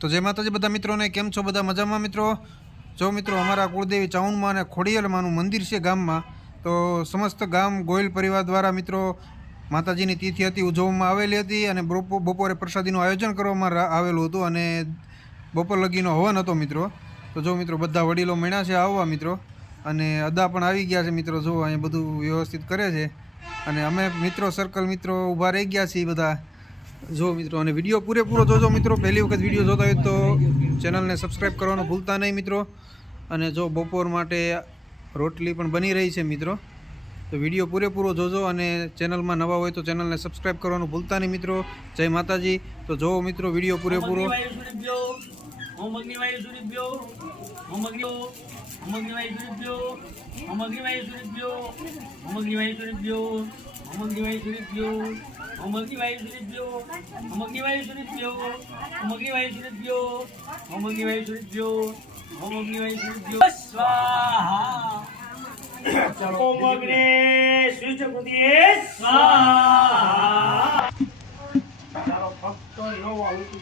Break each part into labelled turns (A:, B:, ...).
A: તો જય માતાજી બધા મિત્રોને, કેમ છો બધા મજામાં મિત્રો? જો મિત્રો અમારા કુળદેવી ચાઉનમાં અને ખોડિયલમાંનું મંદિર છે ગામમાં, તો સમસ્ત ગામ ગોયલ પરિવાર દ્વારા મિત્રો માતાજીની તિથિ હતી, ઉજવવામાં આવેલી હતી અને બપો- બપોરે પ્રસાદીનું આયોજન કરવામાં આવેલું હતું અને બપોર લગીનો હવન હતો મિત્રો. તો જો મિત્રો બધા વડીલો મળ્યા છે, આવવા મિત્રો. અને અદા પણ આવી ગયા છે મિત્રો, જો અહીંયા બધું વ્યવસ્થિત કરે છે. અને અમે મિત્રો સર્કલ મિત્રો ઊભા રહી ગયા છીએ બધા. જો મિત્રો, અને વીડિયો પૂરેપૂરો જોજો મિત્રો. પહેલી વખત વીડિયો જોતા હોય તો ચેનલને સબસ્ક્રાઈબ કરવાનું ભૂલતા નહીં મિત્રો. અને જો બપોર માટે રોટલી પણ બની રહી છે મિત્રો. તો વીડિયો પૂરેપૂરો જોજો અને ચેનલમાં નવા હોય તો ચેનલને સબસ્ક્રાઈબ કરવાનું ભૂલતા નહીં મિત્રો. જય માતાજી. તો જો મિત્રો વીડિયો પૂરેપૂરો.
B: ઓમ અગ્નિવાયુ સૂર્યભ્યો અમગી વાયુ સુરત ગયો અમગી વાયુ સુરત ગયો અમગી વાયુ સુરત ગયો અમગી વાયુ સુરત ગયો અમગી વાયુ સુરત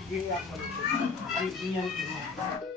B: જે આપણે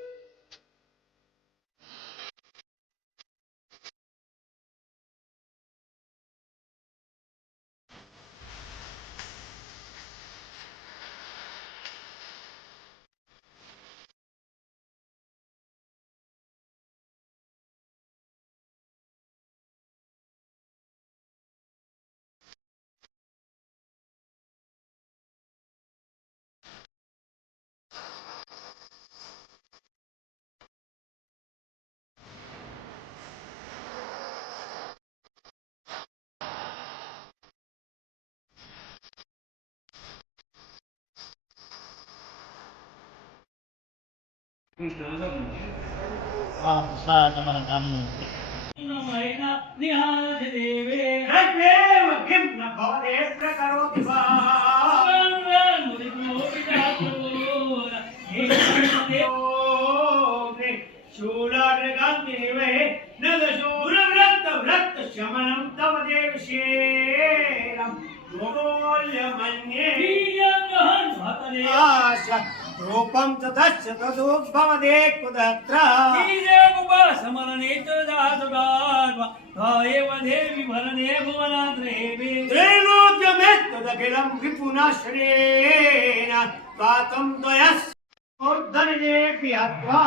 C: शूलाग्रगान्तिनिवे न शूरव्रतव्रतशमनं तव देवशेरं गोल्यमन्ये రూపం తదశ్చతోద్భవదే కుదత్ర. త్రైలోక్యమేత్తుదఖిలం విపునాశ్రేణ త్వాతం ద్వయస్ ఓర్ధనిజేపి హత్వా